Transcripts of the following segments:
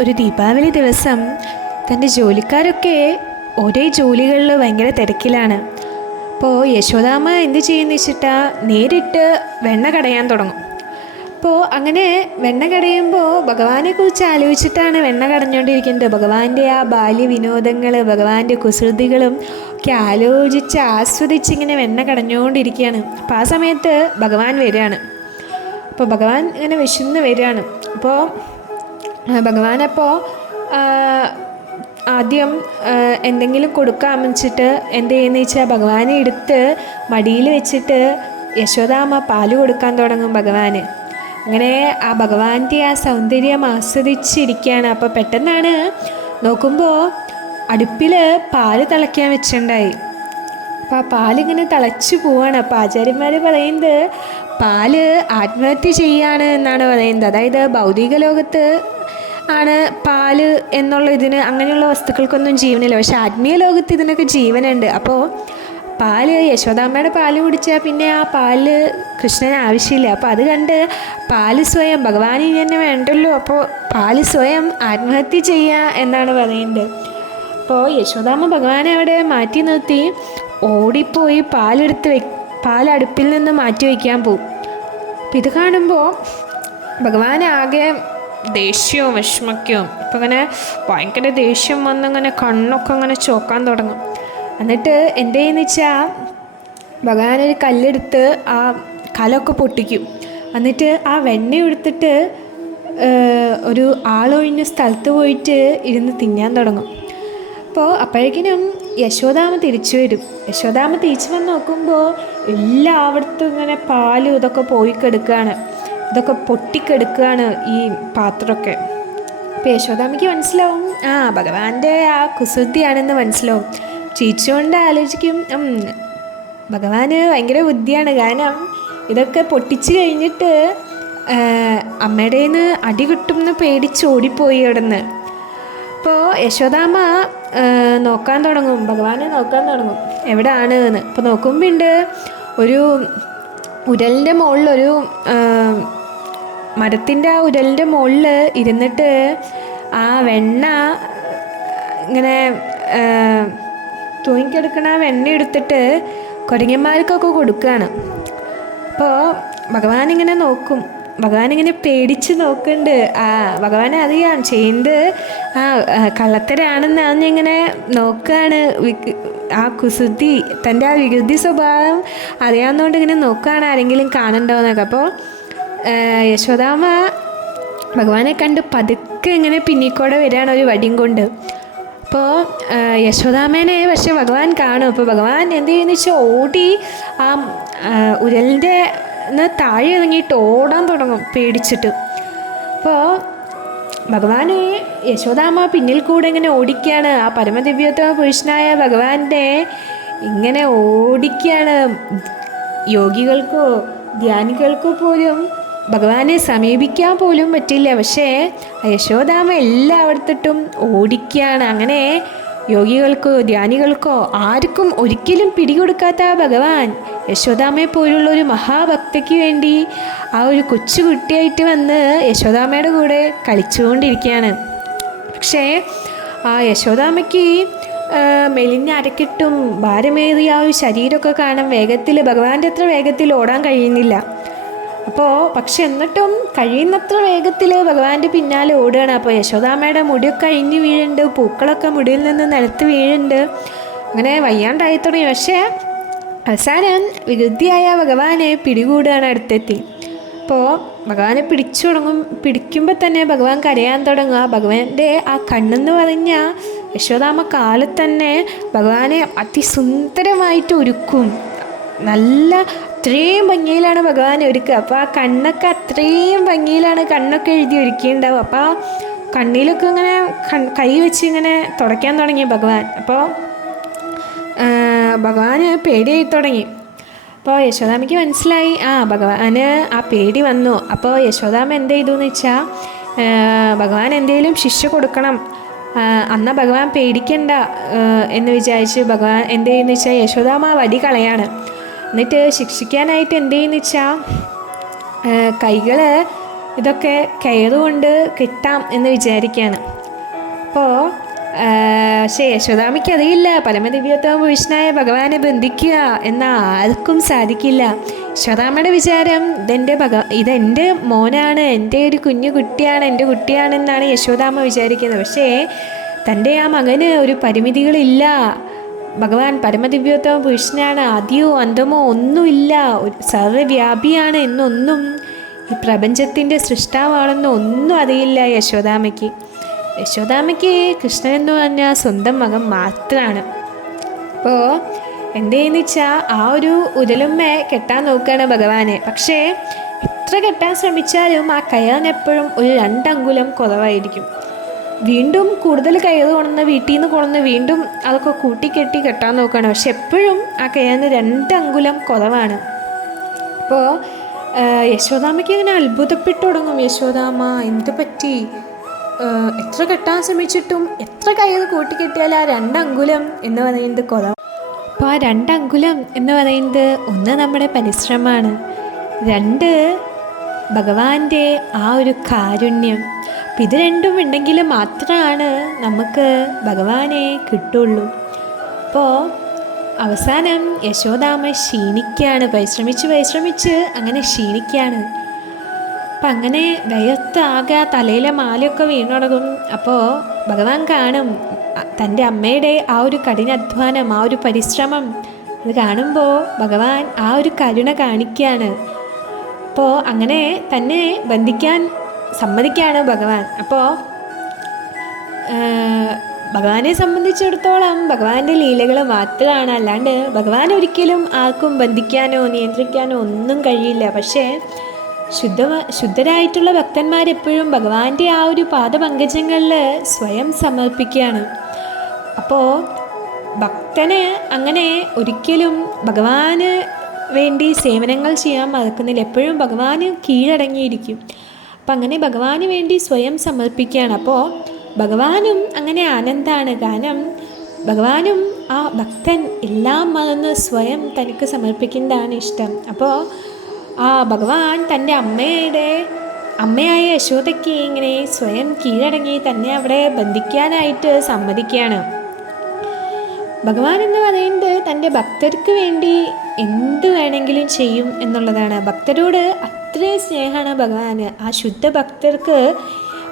ഒരു ദീപാവലി ദിവസം തൻ്റെ ജോലിക്കാരൊക്കെ ഒരേ ജോലികളിൽ ഭയങ്കര തിരക്കിലാണ്. അപ്പോൾ യശോദാമ്മ എന്ത് ചെയ്യുന്ന വെച്ചിട്ടാ നേരിട്ട് വെണ്ണ കടയാൻ തുടങ്ങും. അപ്പോൾ അങ്ങനെ വെണ്ണ കടയുമ്പോൾ ഭഗവാനെക്കുറിച്ച് ആലോചിച്ചിട്ടാണ് വെണ്ണ കടഞ്ഞുകൊണ്ടിരിക്കുന്നത്. ഭഗവാന്റെ ആ ബാല്യ വിനോദങ്ങൾ, ഭഗവാന്റെ കുസൃതികളും ഒക്കെ ആലോചിച്ച് ആസ്വദിച്ച് ഇങ്ങനെ വെണ്ണ കടഞ്ഞുകൊണ്ടിരിക്കുകയാണ്. അപ്പോൾ ആ സമയത്ത് ഭഗവാൻ വരികയാണ്. അപ്പോൾ ഭഗവാൻ ഇങ്ങനെ വിശന്ന് വരികയാണ്. അപ്പോൾ ഭഗവാനപ്പോൾ ആദ്യം എന്തെങ്കിലും കൊടുക്കാൻ വെച്ചിട്ട് എന്ത് ചെയ്യുന്ന വെച്ചാൽ ഭഗവാനെ എടുത്ത് മടിയിൽ വെച്ചിട്ട് യശോദാമ്മ പാല് കൊടുക്കാൻ തുടങ്ങും ഭഗവാന്. അങ്ങനെ ആ ഭഗവാന്റെ ആ സൗന്ദര്യം ആസ്വദിച്ചിരിക്കുകയാണ്. അപ്പോൾ പെട്ടെന്നാണ് നോക്കുമ്പോൾ അടുപ്പിൽ പാല് തിളയ്ക്കാൻ വെച്ചിട്ടുണ്ടായി. അപ്പോൾ ആ പാലിങ്ങനെ തിളച്ചു പോവാണ്. അപ്പോൾ ആചാര്യന്മാർ പറയുന്നത് പാല് ആത്മഹത്യ ചെയ്യാണ് എന്നാണ് പറയുന്നത്. അതായത് ഭൗതിക ലോകത്ത് ആണ് പാല് എന്നുള്ള ഇതിന് അങ്ങനെയുള്ള വസ്തുക്കൾക്കൊന്നും ജീവനില്ല, പക്ഷെ ആത്മീയ ലോകത്ത് ഇതിനൊക്കെ ജീവനുണ്ട്. അപ്പോൾ പാല് യശോദാമ്മയുടെ പാല് കുടിച്ചാൽ പിന്നെ ആ പാല് കൃഷ്ണന് ആവശ്യമില്ല. അപ്പോൾ അത് കണ്ട് പാല് സ്വയം ഭഗവാന് തന്നെ വേണ്ടല്ലോ, അപ്പോൾ പാല് സ്വയം ആത്മഹത്യ ചെയ്യുക എന്നാണ് പറയുന്നത്. അപ്പോൾ യശോദാമ്മ ഭഗവാനെ അവിടെ മാറ്റി നിർത്തി ഓടിപ്പോയി പാൽ അടുപ്പിൽ നിന്ന് മാറ്റി വയ്ക്കാൻ പോകും. അപ്പം ഇത് കാണുമ്പോൾ ഭഗവാൻ ആകെ ദേഷ്യവും വിഷമയ്ക്കും ഇപ്പം ഇങ്ങനെ ഭയങ്കര ദേഷ്യം വന്നിങ്ങനെ കണ്ണൊക്കെ ഇങ്ങനെ ചോക്കാൻ തുടങ്ങും. എന്നിട്ട് എന്ത് ചെയ്യുന്ന വെച്ചാൽ ഭഗവാനൊരു കല്ലെടുത്ത് ആ കലമൊക്കെ പൊട്ടിക്കും. എന്നിട്ട് ആ വെണ്ണ എടുത്തിട്ട് ഒരു ആളൊഴിഞ്ഞ സ്ഥലത്ത് പോയിട്ട് ഇരുന്ന് തിന്നാൻ തുടങ്ങും. അപ്പോൾ അപ്പോഴേക്കിനും യശോദാമ്മ തിരിച്ചു വരും. യശോദാമ്മ തിരിച്ചു വന്ന് നോക്കുമ്പോൾ എല്ലായിടത്തും ഇങ്ങനെ പാലും ഇതൊക്കെ പോയി കിടക്കുകയാണ്, ഇതൊക്കെ പൊട്ടിക്കെടുക്കുകയാണ് ഈ പാത്രമൊക്കെ. അപ്പോൾ യശോദാമ്മയ്ക്ക് മനസ്സിലാവും ഭഗവാന്റെ ആ കുസൃതിയാണെന്ന് മനസ്സിലാവും. ചിരിച്ചുകൊണ്ട് ആലോചിക്കും ഭഗവാന് ഭയങ്കര ബുദ്ധിയാണ്, കാരണം ഇതൊക്കെ പൊട്ടിച്ച് കഴിഞ്ഞിട്ട് അമ്മയുടെ നിന്ന് അടി കിട്ടുമെന്ന് പേടിച്ച് ഓടിപ്പോയി അവിടെ നിന്ന്. അപ്പോൾ യശോദാമ്മ നോക്കാൻ തുടങ്ങും, ഭഗവാനെ നോക്കാൻ തുടങ്ങും എവിടെയാണ് എന്ന്. അപ്പോൾ നോക്കുമ്പോണ്ട് ഒരു ഉരലിൻ്റെ മുകളിലൊരു മരത്തിൻ്റെ ആ ഉരലിൻ്റെ മുകളിൽ ഇരുന്നിട്ട് ആ വെണ്ണ ഇങ്ങനെ തൂങ്ങിക്കിടക്കണ വെണ്ണ എടുത്തിട്ട് കുരങ്ങന്മാർക്കൊക്കെ കൊടുക്കുകയാണ്. അപ്പോൾ ഭഗവാനിങ്ങനെ നോക്കും, ഭഗവാനിങ്ങനെ പേടിച്ച് നോക്കുന്നുണ്ട്. ഭഗവാനെ അറിയാം ചെയ്യുന്നത് കള്ളത്തരാണെന്ന് ഇങ്ങനെ നോക്കുകയാണ്. ആ കുസൃതി, തൻ്റെ ആ വികൃതി സ്വഭാവം അറിയാവുന്നതുകൊണ്ട് ഇങ്ങനെ നോക്കുകയാണ് ആരെങ്കിലും കാണണ്ടോന്നൊക്കെ. അപ്പോൾ യശോദാമ്മ ഭഗവാനെ കണ്ട് പതുക്കെ ഇങ്ങനെ പിന്നിക്കൂടെ വരികയാണ് ഒരു വടിയും കൊണ്ട്. അപ്പോൾ യശോദാമ്മേനെ പക്ഷെ ഭഗവാൻ കാണും. അപ്പോൾ ഭഗവാൻ എന്ത് ചെയ്യുന്ന വെച്ചാൽ ഓടി ആ ഉരലിൻ്റെ താഴെ ഇറങ്ങിയിട്ട് ഓടാൻ തുടങ്ങും പേടിച്ചിട്ട്. അപ്പോൾ ഭഗവാനെ യശോദാമ്മ പിന്നിൽ കൂടെ ഇങ്ങനെ ഓടിക്കുകയാണ്. ആ പരമദിവ്യോത്തമ പുരുഷനായ ഭഗവാന്റെ ഇങ്ങനെ ഓടിക്കുകയാണ്. യോഗികൾക്കോ ധ്യാനികൾക്കോ പോലും ഭഗവാനെ സമീപിക്കാൻ പോലും പറ്റില്ല, പക്ഷേ യശോദാമ്മ എല്ലായിടത്തിട്ടും ഓടിക്കുകയാണ്. അങ്ങനെ യോഗികൾക്കോ ധ്യാനികൾക്കോ ആർക്കും ഒരിക്കലും പിടികൊടുക്കാത്ത ഭഗവാൻ യശോദാമ്മയെ പോലുള്ള ഒരു മഹാഭക്തയ്ക്ക് വേണ്ടി ആ ഒരു കൊച്ചുകുട്ടിയായിട്ട് വന്ന് യശോദാമ്മയുടെ കൂടെ കളിച്ചുകൊണ്ടിരിക്കുകയാണ്. പക്ഷേ ആ യശോദാമ്മയ്ക്ക് മെലിഞ്ഞ അരക്കെട്ടും ഭാരമേറിയ ആ ഒരു ശരീരമൊക്കെ കാണാൻ വേഗത്തിൽ ഭഗവാന്റെ അത്ര വേഗത്തിൽ ഓടാൻ കഴിയുന്നില്ല. അപ്പോൾ പക്ഷെ എന്നിട്ടും കഴിയുന്നത്ര വേഗത്തിൽ ഭഗവാന്റെ പിന്നാലെ ഓടുകയാണ്. അപ്പോൾ യശോദാമ്മയുടെ മുടിയൊക്കെ അഴിഞ്ഞ് വീഴുന്നുണ്ട്, പൂക്കളൊക്കെ മുടിയിൽ നിന്ന് നിലത്ത് വീഴുന്നുണ്ട്, അങ്ങനെ വയ്യാണ്ടായി തുടങ്ങി. പക്ഷേ അവസാനം വികൃതിയായ ഭഗവാനെ പിടികൂടുകയാണ് അടുത്തെത്തി. അപ്പോൾ ഭഗവാനെ പിടിക്കുമ്പോൾ തന്നെ ഭഗവാൻ കരയാൻ തുടങ്ങുക. ഭഗവാന്റെ ആ കണ്ണെന്ന് പറഞ്ഞാൽ യശോദാമ്മ കാലത്ത് തന്നെ ഭഗവാനെ അതിസുന്ദരമായിട്ട് ഒരുക്കും. നല്ല അത്രയും ഭംഗിയിലാണ് ഭഗവാൻ ഒരുക്കുക. അപ്പോൾ ആ കണ്ണൊക്കെ അത്രയും ഭംഗിയിലാണ് കണ്ണൊക്കെ എഴുതി ഒരുക്കിയിട്ടുണ്ടാവും. അപ്പോൾ ആ കണ്ണിലൊക്കെ ഇങ്ങനെ കൈ വെച്ച് ഇങ്ങനെ തുടയ്ക്കാൻ തുടങ്ങി ഭഗവാൻ. അപ്പോൾ ഭഗവാന് പേടിയായി തുടങ്ങി. അപ്പോൾ യശോദാമ്മയ്ക്ക് മനസ്സിലായി ഭഗവാന് ആ പേടി വന്നു. അപ്പോൾ യശോദാമ്മ എന്ത് ചെയ്തു എന്ന് വെച്ചാൽ ഭഗവാൻ എന്തെങ്കിലും ശിക്ഷ കൊടുക്കണം, അന്ന് ഭഗവാൻ പേടിക്കണ്ട എന്ന് വിചാരിച്ച് ഭഗവാൻ എന്ത് ചെയ്യുന്നു വെച്ചാൽ യശോദാമ്മ വടി കളയാണ്. എന്നിട്ട് ശിക്ഷിക്കാനായിട്ട് എന്ത് ചെയ്യുന്നു വെച്ചാൽ കൈകൾ ഇതൊക്കെ കയറുകൊണ്ട് കിട്ടാം എന്ന് വിചാരിക്കുകയാണ്. അപ്പോൾ പക്ഷേ യശോദാമ്മയ്ക്ക് അറിയില്ല പരമദിവ്യത്വം പുരുഷനായ ഭഗവാനെ ബന്ധിക്കുക എന്ന ആർക്കും സാധിക്കില്ല. യശോദാമ്മയുടെ വിചാരം ഇതെൻ്റെ മോനാണ്, എൻ്റെ ഒരു കുഞ്ഞു കുട്ടിയാണ്, എൻ്റെ കുട്ടിയാണെന്നാണ് യശോദാമ്മ വിചാരിക്കുന്നത്. പക്ഷേ തൻ്റെ ആ മകന് ഒരു പരിമിതികളില്ല. ഭഗവാൻ പരമദിവ്യോത്തമ പുരുഷനാണ്, ആദ്യമോ അന്തമോ ഒന്നുമില്ല, സർവ്വവ്യാപിയാണ് എന്നൊന്നും ഈ പ്രപഞ്ചത്തിൻ്റെ സൃഷ്ടാവാണെന്ന് ഒന്നും അറിയില്ല യശോദാമ്മയ്ക്ക്. യശോദാമ്മയ്ക്ക് കൃഷ്ണൻ എന്ന് പറഞ്ഞാൽ സ്വന്തം മകൻ മാത്രമാണ്. അപ്പോൾ എന്തേന്ന് വെച്ചാൽ ആ ഒരു ഉരലുമ്മയെ കെട്ടാൻ നോക്കുകയാണ് ഭഗവാനെ. പക്ഷേ എത്ര കെട്ടാൻ ശ്രമിച്ചാലും ആ കയറിനെപ്പോഴും ഒരു 2 അങ്കുലം കുറവായിരിക്കും. വീണ്ടും കൂടുതൽ കയറ് കൊണ്ടുവന്ന് വീട്ടിൽ നിന്ന് കൊണ്ടുവന്ന് വീണ്ടും അതൊക്കെ കൂട്ടിക്കെട്ടി കെട്ടാൻ നോക്കുകയാണ്. പക്ഷെ എപ്പോഴും ആ കയറിന് 2 അങ്കുലം കുറവാണ്. അപ്പോൾ യശോദാമ്മയ്ക്ക് ഇങ്ങനെ അത്ഭുതപ്പെട്ടു തുടങ്ങും. യശോദാമ്മ എന്ത് പറ്റി, എത്ര കെട്ടാൻ ശ്രമിച്ചിട്ടും എത്ര കയറ് കൂട്ടിക്കെട്ടിയാൽ ആ 2 അങ്കുലം എന്ന് പറയുന്നത് കുറവ്. അപ്പോൾ ആ 2 അങ്കുലം എന്ന് പറയുന്നത് ഒന്ന് നമ്മുടെ പരിശ്രമമാണ്, 2 ഭഗവാന്റെ ആ ഒരു കാരുണ്യം. അപ്പം ഇത് രണ്ടും ഉണ്ടെങ്കിൽ മാത്രമാണ് നമുക്ക് ഭഗവാനെ കിട്ടുള്ളൂ. അപ്പോൾ അവസാനം യശോദാമ്മ ക്ഷീണിക്കുകയാണ്, പരിശ്രമിച്ച് അങ്ങനെ ക്ഷീണിക്കുകയാണ്. അപ്പം അങ്ങനെ വയത്താകെ തലയിലെ മാലയൊക്കെ വീണുടങ്ങും. അപ്പോൾ ഭഗവാൻ കാണും തൻ്റെ അമ്മയുടെ ആ ഒരു കഠിനാധ്വാനം, ആ ഒരു പരിശ്രമം. അത് കാണുമ്പോൾ ഭഗവാൻ ആ ഒരു കരുണ കാണിക്കുകയാണ്. അപ്പോൾ അങ്ങനെ തന്നെ ബന്ധിക്കാൻ സമ്മതിക്കുകയാണ് ഭഗവാൻ. അപ്പോൾ ഭഗവാനെ സംബന്ധിച്ചിടത്തോളം ഭഗവാന്റെ ലീലകൾ മാത്രമാണ്, അല്ലാണ്ട് ഭഗവാൻ ഒരിക്കലും ആർക്കും ബന്ധിക്കാനോ നിയന്ത്രിക്കാനോ ഒന്നും കഴിയില്ല. പക്ഷേ ശുദ്ധരായിട്ടുള്ള ഭക്തന്മാരെപ്പോഴും ഭഗവാന്റെ ആ ഒരു പാദപങ്കജങ്ങളിൽ സ്വയം സമർപ്പിക്കുകയാണ്. അപ്പോൾ ഭക്തന് അങ്ങനെ ഒരിക്കലും ഭഗവാന് വേണ്ടി സേവനങ്ങൾ ചെയ്യാൻ മറക്കുന്നില്ല, എപ്പോഴും ഭഗവാന് കീഴടങ്ങിയിരിക്കും. അപ്പം അങ്ങനെ ഭഗവാന് വേണ്ടി സ്വയം സമർപ്പിക്കുകയാണ്. അപ്പോൾ ഭഗവാനും അങ്ങനെ ആനന്ദമാണ്, കാരണം ഭഗവാനും ആ ഭക്തൻ എല്ലാം മറന്ന് സ്വയം തനിക്ക് സമർപ്പിക്കുന്നതാണ് ഇഷ്ടം. അപ്പോൾ ആ ഭഗവാൻ തൻ്റെ അമ്മയായ യശോദയ്ക്ക് ഇങ്ങനെ സ്വയം കീഴടങ്ങി തന്നെ അവിടെ ബന്ധിക്കാനായിട്ട് സമ്മതിക്കുകയാണ്. ഭഗവാൻ എന്ന് പറയുന്നത് തൻ്റെ ഭക്തർക്ക് വേണ്ടി എന്ത് വേണമെങ്കിലും ചെയ്യും എന്നുള്ളതാണ്. ഭക്തരോട് അത്രയും സ്നേഹമാണ് ഭഗവാന്. ആ ശുദ്ധ ഭക്തർക്ക്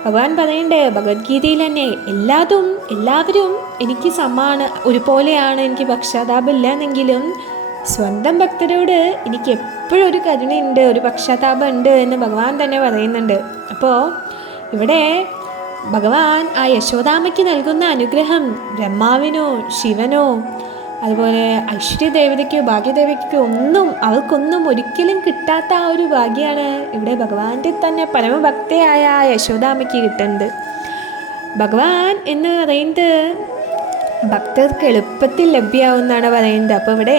ഭഗവാൻ പറയണ്ടേ ഭഗവത്ഗീതയിൽ തന്നെ, എല്ലാവരും എനിക്ക് സമാണ്, ഒരുപോലെയാണ്, എനിക്ക് പക്ഷാതാപമില്ല എന്നെങ്കിലും സ്വന്തം ഭക്തരോട് എനിക്ക് എപ്പോഴും ഒരു കരുണയുണ്ട്, ഒരു പക്ഷാതാപം ഉണ്ട് എന്ന് ഭഗവാൻ തന്നെ പറയുന്നുണ്ട്. അപ്പോൾ ഇവിടെ ഭഗവാൻ ആ യശോദാമ്മയ്ക്ക് നൽകുന്ന അനുഗ്രഹം ബ്രഹ്മാവിനോ ശിവനോ അതുപോലെ ഐശ്വര്യദേവതയ്ക്കോ ഭാഗ്യദേവതയ്ക്കോ അവർക്കൊന്നും ഒരിക്കലും കിട്ടാത്ത ആ ഒരു ഭാഗ്യമാണ് ഇവിടെ ഭഗവാന്റെ തന്നെ പരമഭക്തയായ ആ യശോദാമ്മയ്ക്ക് കിട്ടുന്നത്. ഭഗവാൻ എന്ന് പറയുന്നത് ഭക്തർക്ക് എളുപ്പത്തിൽ ലഭ്യമാവുമെന്നാണ് പറയുന്നത്. അപ്പോൾ ഇവിടെ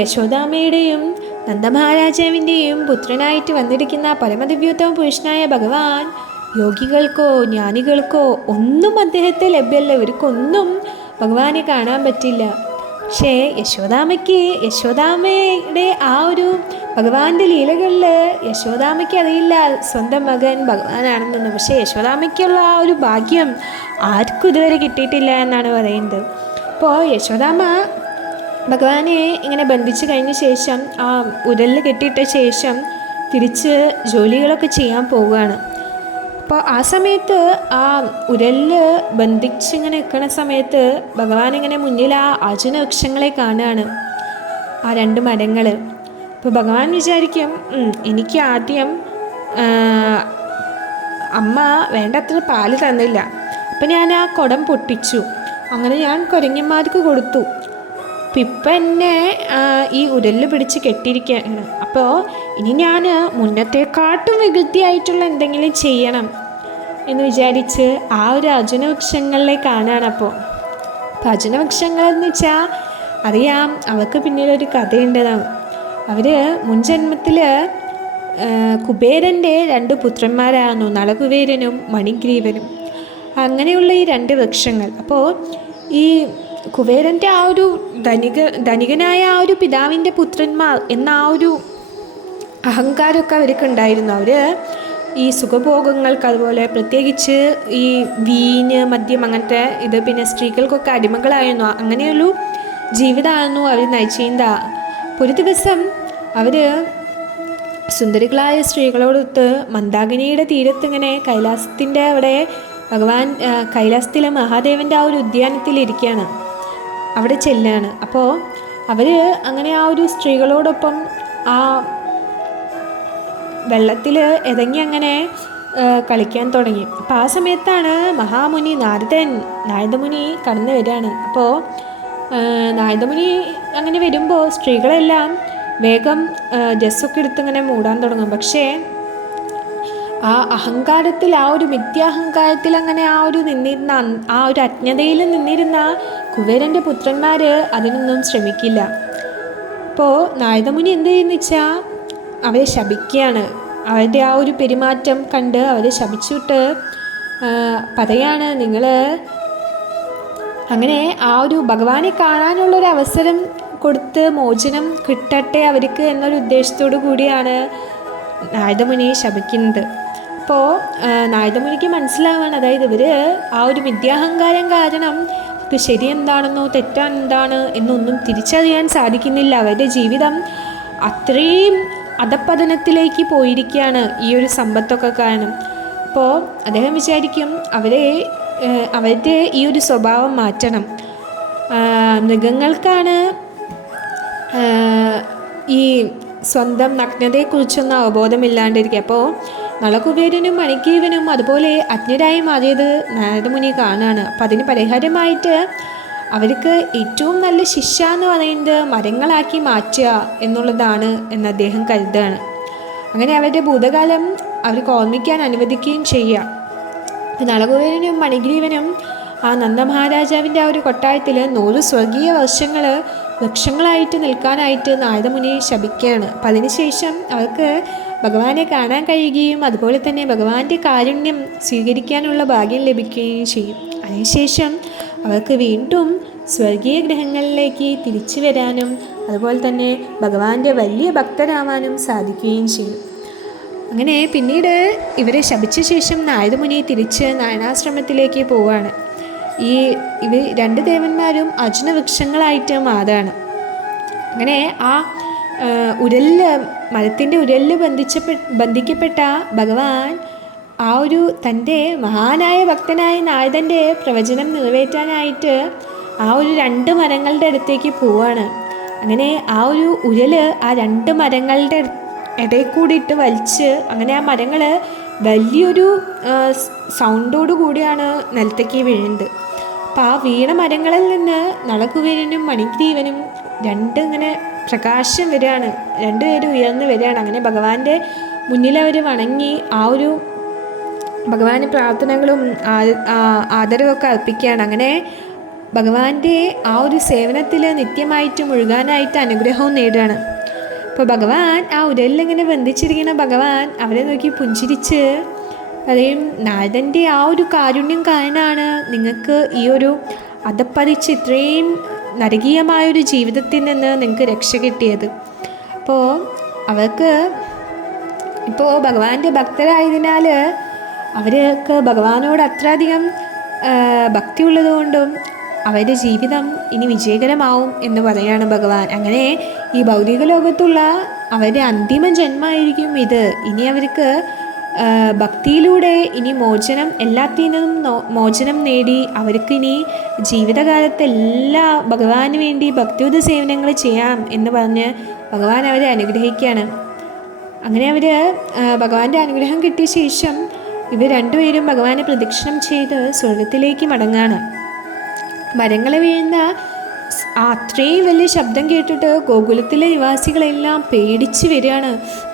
യശോദാമ്മയുടെയും നന്ദമഹാരാജാവിൻ്റെയും പുത്രനായിട്ട് വന്നിരിക്കുന്ന പരമദിവ്യോത്തമ പുരുഷനായ ഭഗവാൻ യോഗികൾക്കോ ജ്ഞാനികൾക്കോ ഒന്നും അദ്ദേഹത്തെ ലഭ്യമല്ല, ഇവർക്കൊന്നും ഭഗവാനെ കാണാൻ പറ്റില്ല. പക്ഷേ യശോദാമ്മയുടെ ആ ഒരു ഭഗവാന്റെ ലീലകളിൽ യശോദാമ്മയ്ക്ക് അറിയില്ല സ്വന്തം മകൻ ഭഗവാനാണെന്നൊന്നും. പക്ഷേ യശോദാമ്മയ്ക്കുള്ള ആ ഒരു ഭാഗ്യം ആർക്കും ഇതുവരെ കിട്ടിയിട്ടില്ല എന്നാണ് പറയുന്നത്. അപ്പോൾ യശോദാമ്മ ഭഗവാനെ ഇങ്ങനെ ബന്ധിച്ച് കഴിഞ്ഞ ശേഷം ആ ഉരലിൽ കെട്ടിയിട്ട ശേഷം തിരിച്ച് ജോലികളൊക്കെ ചെയ്യാൻ പോവുകയാണ്. അപ്പോൾ ആ സമയത്ത് ആ ഉരലിൽ ബന്ധിച്ചിങ്ങനെ നിൽക്കുന്ന സമയത്ത് ഭഗവാൻ ഇങ്ങനെ മുന്നിൽ ആ അർജുന വൃക്ഷങ്ങളെ കാണുകയാണ്, ആ 2 മരങ്ങൾ. അപ്പോൾ ഭഗവാൻ വിചാരിക്കും എനിക്ക് ആദ്യം അമ്മ വേണ്ടത്ര പാല് തന്നില്ല, അപ്പം ഞാൻ ആ കുടം പൊട്ടിച്ചു, അങ്ങനെ ഞാൻ കുരങ്ങന്മാർക്ക് കൊടുത്തു. അപ്പം ഇപ്പം എന്നെ ഈ ഉരലിൽ പിടിച്ച് കെട്ടിയിരിക്കുകയാണ്. അപ്പോൾ ഇനി ഞാൻ മുന്നത്തെക്കാട്ടും വികൃതിയായിട്ടുള്ള എന്തെങ്കിലും ചെയ്യണം എന്ന് വിചാരിച്ച് ആ ഒരു അർജുനവൃക്ഷങ്ങളിലെ കാണുകയാണ്. അപ്പോൾ അർജുനവൃക്ഷങ്ങളെന്ന് വെച്ചാൽ അറിയാം അവർക്ക് പിന്നീടൊരു കഥയുണ്ടതാണ്. അവർ മുൻജന്മത്തിൽ കുബേരൻ്റെ 2 പുത്രന്മാരായിരുന്നു, നളകുബേരനും മണിഗ്രീവനും. അങ്ങനെയുള്ള ഈ 2 വൃക്ഷങ്ങൾ. അപ്പോൾ ഈ കുബേരൻ്റെ ആ ഒരു ധനികനായ ആ ഒരു പിതാവിൻ്റെ പുത്രന്മാർ എന്ന ആ ഒരു അഹങ്കാരമൊക്കെ അവർക്ക് ഉണ്ടായിരുന്നു. അവർ ഈ സുഖഭോഗങ്ങൾക്ക്, അതുപോലെ പ്രത്യേകിച്ച് ഈ വീഞ്ഞ്, മദ്യം അങ്ങനത്തെ ഇത്, പിന്നെ സ്ത്രീകൾക്കൊക്കെ അടിമകളായിരുന്നു. അങ്ങനെയൊരു ജീവിതമായിരുന്നു അവർ നയിച്ചിരുന്ന. ഒരു ദിവസം അവർ സുന്ദരികളായ സ്ത്രീകളോടൊത്ത് മന്ദാകിനിയുടെ തീരത്ത് ഇങ്ങനെ കൈലാസത്തിൻ്റെ അവിടെ ഭഗവാൻ കൈലാസത്തിലെ മഹാദേവൻ്റെ ആ ഒരു ഉദ്യാനത്തിലിരിക്കുകയാണ്, അവിടെ ചെല്ലുകയാണ്. അപ്പോൾ അവർ അങ്ങനെ ആ ഒരു സ്ത്രീകളോടൊപ്പം ആ വെള്ളത്തിൽ ഇറങ്ങി അങ്ങനെ കളിക്കാൻ തുടങ്ങി. അപ്പോൾ ആ സമയത്താണ് മഹാമുനി നാരദമുനി കടന്നു വരികയാണ്. അപ്പോൾ നാരദമുനി അങ്ങനെ വരുമ്പോൾ സ്ത്രീകളെല്ലാം വേഗം ഡ്രസ്സൊക്കെ എടുത്തിങ്ങനെ മൂടാൻ തുടങ്ങും. പക്ഷേ ആ അഹങ്കാരത്തിൽ, ആ ഒരു മിഥ്യാഹങ്കാരത്തിൽ അങ്ങനെ ആ ഒരു നിന്നിരുന്ന, ആ ഒരു അജ്ഞതയിൽ നിന്നിരുന്ന കുബേരൻ്റെ പുത്രന്മാർ അതിനൊന്നും ശ്രമിക്കില്ല. അപ്പോൾ നാരദമുനി എന്ത് ചെയ്യുന്നു വെച്ചാൽ അവരെ ശപിക്കുകയാണ്. അവരുടെ ആ ഒരു പെരുമാറ്റം കണ്ട് അവരെ ശപിച്ചിട്ട് പറയാണ്, നിങ്ങൾ അങ്ങനെ ആ ഒരു ഭഗവാനെ കാണാനുള്ളൊരു അവസരം കൊടുത്ത് മോചനം കിട്ടട്ടെ അവർക്ക് എന്നൊരു ഉദ്ദേശത്തോടു കൂടിയാണ് നാരദമുനിയെ ശപിക്കുന്നത്. അപ്പോൾ നാരദമുനിക്ക് മനസ്സിലാവാണ്, അതായത് ഇവർ ആ ഒരു വിദ്യാഹങ്കാരം കാരണം ഇത് ശരി എന്താണെന്നോ തെറ്റാണെന്താണ് എന്നൊന്നും തിരിച്ചറിയാൻ സാധിക്കുന്നില്ല. അവരുടെ ജീവിതം അത്രയും അധപ്പതനത്തിലേക്ക് പോയിരിക്കുകയാണ് ഈ ഒരു സമ്പത്തൊക്കെ കാരണം. അപ്പോൾ അദ്ദേഹം വിചാരിക്കും അവരുടെ ഈ ഒരു സ്വഭാവം മാറ്റണം. മൃഗങ്ങൾക്കാണ് ഈ സ്വന്തം നഗ്നതയെക്കുറിച്ചൊന്നും അവബോധമില്ലാണ്ടിരിക്കുക. അപ്പോൾ നളകുബേരനും മണിഗ്രീവനും അതുപോലെ അജ്ഞരായി മാറിയത് നാരദമുനി കാണുകയാണ്. അപ്പം അതിന് പരിഹാരമായിട്ട് അവർക്ക് ഏറ്റവും നല്ല ശിക്ഷ എന്ന് പറയുന്നത് മരങ്ങളാക്കി മാറ്റുക എന്നുള്ളതാണ് എന്ന് അദ്ദേഹം കരുതുകയാണ്. അങ്ങനെ അവരുടെ ഭൂതകാലം അവർക്ക് ഓർമ്മിക്കാൻ അനുവദിക്കുകയും ചെയ്യുക. നളകുബേരനും മണിഗ്രീവനും ആ നന്ദമഹാരാജാവിൻ്റെ ആ ഒരു കൊട്ടാരത്തിൽ 100 സ്വർഗീയ വർഷങ്ങൾ വൃക്ഷങ്ങളായിട്ട് നിൽക്കാനായിട്ട് നാരദമുനിയെ ശപിക്കുകയാണ്. അപ്പം അതിനുശേഷം അവർക്ക് ഭഗവാനെ കാണാൻ കഴിയുകയും അതുപോലെ തന്നെ ഭഗവാന്റെ കാരുണ്യം സ്വീകരിക്കാനുള്ള ഭാഗ്യം ലഭിക്കുകയും ചെയ്യും. അതിനുശേഷം അവർക്ക് വീണ്ടും സ്വർഗീയ ഗ്രഹങ്ങളിലേക്ക് തിരിച്ചു വരാനും അതുപോലെ തന്നെ ഭഗവാന്റെ വലിയ ഭക്തരാവാനും സാധിക്കുകയും ചെയ്യും. അങ്ങനെ പിന്നീട് ഇവരെ ശപിച്ച ശേഷം നാരദമുനി തിരിച്ച് നാരായണാശ്രമത്തിലേക്ക് പോവുകയാണ്. ഇവർ 2 ദേവന്മാരും അർജുനവൃക്ഷങ്ങളായിട്ട് മാറാണ്. അങ്ങനെ ആ മരത്തിൻ്റെ ഉരലിൽ ബന്ധിക്കപ്പെട്ട ഭഗവാൻ ആ ഒരു തൻ്റെ മഹാനായ ഭക്തനായ നാരദൻ്റെ പ്രവചനം നിറവേറ്റാനായിട്ട് ആ ഒരു 2 മരങ്ങളുടെ അടുത്തേക്ക് പോവാണ്. അങ്ങനെ ആ ഒരു ഉരല് ആ 2 മരങ്ങളുടെ ഇടയിൽ കൂടിയിട്ട് വലിച്ച് അങ്ങനെ ആ മരങ്ങൾ വലിയൊരു സൗണ്ടോടു കൂടിയാണ് നിലത്തേക്ക് വീഴുന്നത്. അപ്പോൾ ആ വീണ മരങ്ങളിൽ നിന്ന് നളകുബേരനും മണിഗ്രീവനും 2 ഇങ്ങനെ പ്രകാശം വരികയാണ്. 2 പേരും ഉയർന്നു വരികയാണ്. അങ്ങനെ ഭഗവാന്റെ മുന്നിൽ അവർ വണങ്ങി ആ ഒരു ഭഗവാന് പ്രാർത്ഥനകളും ആദരവൊക്കെ അർപ്പിക്കുകയാണ്. അങ്ങനെ ഭഗവാന്റെ ആ ഒരു സേവനത്തിൽ നിത്യമായിട്ട് മുഴുകാനായിട്ട് അനുഗ്രഹവും നേടുകയാണ്. അപ്പോൾ ഭഗവാൻ ആ ഉരലിലിങ്ങനെ ബന്ധിച്ചിരിക്കുന്ന ഭഗവാൻ അവരെ നോക്കി പുഞ്ചിരിച്ച് പറയും, നാരദൻ്റെ ആ ഒരു കാരുണ്യം കാരണമാണ് നിങ്ങൾക്ക് ഈ ഒരു അധപ്പതിച്ച് ഇത്രയും നരകീയമായൊരു ജീവിതത്തിൽ നിന്ന് നിങ്ങൾക്ക് രക്ഷ കിട്ടിയത്. അപ്പോൾ അവർക്ക് ഇപ്പോൾ ഭഗവാന്റെ ഭക്തരായതിനാൽ അവർക്ക് ഭഗവാനോട് അത്രയധികം ഭക്തി ഉള്ളതുകൊണ്ടും അവരുടെ ജീവിതം ഇനി വിജയകരമാവും എന്ന് പറയാണ് ഭഗവാൻ. അങ്ങനെ ഈ ഭൗതിക ലോകത്തുള്ള അവരുടെ അന്തിമ ജന്മമായിരിക്കും ഇത്. ഇനി അവർക്ക് ഭക്തിയിലൂടെ ഇനി എല്ലാത്തിൽ നിന്നും മോചനം നേടി അവർക്കിനി ജീവിതകാലത്ത് എല്ലാ ഭഗവാന് വേണ്ടി ഭക്തിയുത സേവനങ്ങൾ ചെയ്യാം എന്ന് പറഞ്ഞ് ഭഗവാൻ അവരെ അനുഗ്രഹിക്കുകയാണ്. അങ്ങനെ അവർ ഭഗവാന്റെ അനുഗ്രഹം കിട്ടിയ ശേഷം ഇവർ 2 പേരും ഭഗവാനെ പ്രദക്ഷിണം ചെയ്ത് സ്വർഗത്തിലേക്ക് മടങ്ങാണ്. മരങ്ങൾ വീഴുന്ന അത്രയും വലിയ ശബ്ദം കേട്ടിട്ട് ഗോകുലത്തിലെ നിവാസികളെല്ലാം പേടിച്ച് വരികയാണ്.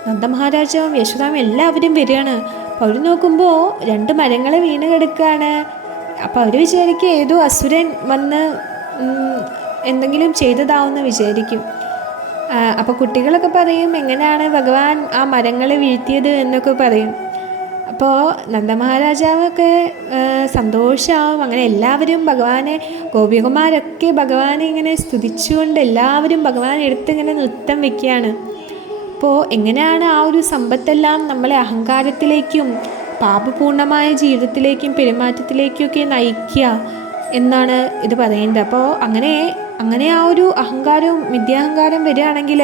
നന്ദമഹാരാജാവും യശോദാവും എല്ലാവരും വരികയാണ്. അപ്പോൾ അവർ നോക്കുമ്പോൾ 2 മരങ്ങൾ വീണ് കിടക്കുകയാണ്. അപ്പോൾ അവർ വിചാരിക്കും ഏതോ അസുരൻ വന്ന് എന്തെങ്കിലും ചെയ്തതാവുമെന്ന് വിചാരിക്കും. അപ്പോൾ കുട്ടികളൊക്കെ പറയും എങ്ങനെയാണ് ഭഗവാൻ ആ മരങ്ങൾ വീഴ്ത്തിയത് എന്നൊക്കെ പറയും. അപ്പോൾ നന്ദമഹാരാജാവൊക്കെ സന്തോഷമാവും. അങ്ങനെ എല്ലാവരും ഭഗവാനെ, ഗോപികമാരൊക്കെ ഭഗവാനെ ഇങ്ങനെ സ്തുതിച്ചുകൊണ്ട് എല്ലാവരും ഭഗവാനെ എടുത്തിങ്ങനെ നൃത്തം വയ്ക്കുകയാണ്. അപ്പോൾ എങ്ങനെയാണ് ആ ഒരു സമ്പത്തെല്ലാം നമ്മളെ അഹങ്കാരത്തിലേക്കും പാപപൂർണമായ ജീവിതത്തിലേക്കും പെരുമാറ്റത്തിലേക്കൊക്കെ നയിക്കുക എന്നാണ് ഇത് പറയുന്നത്. അപ്പോൾ അങ്ങനെ ആ ഒരു അഹങ്കാരവും മിഥ്യാഹങ്കാരം വരികയാണെങ്കിൽ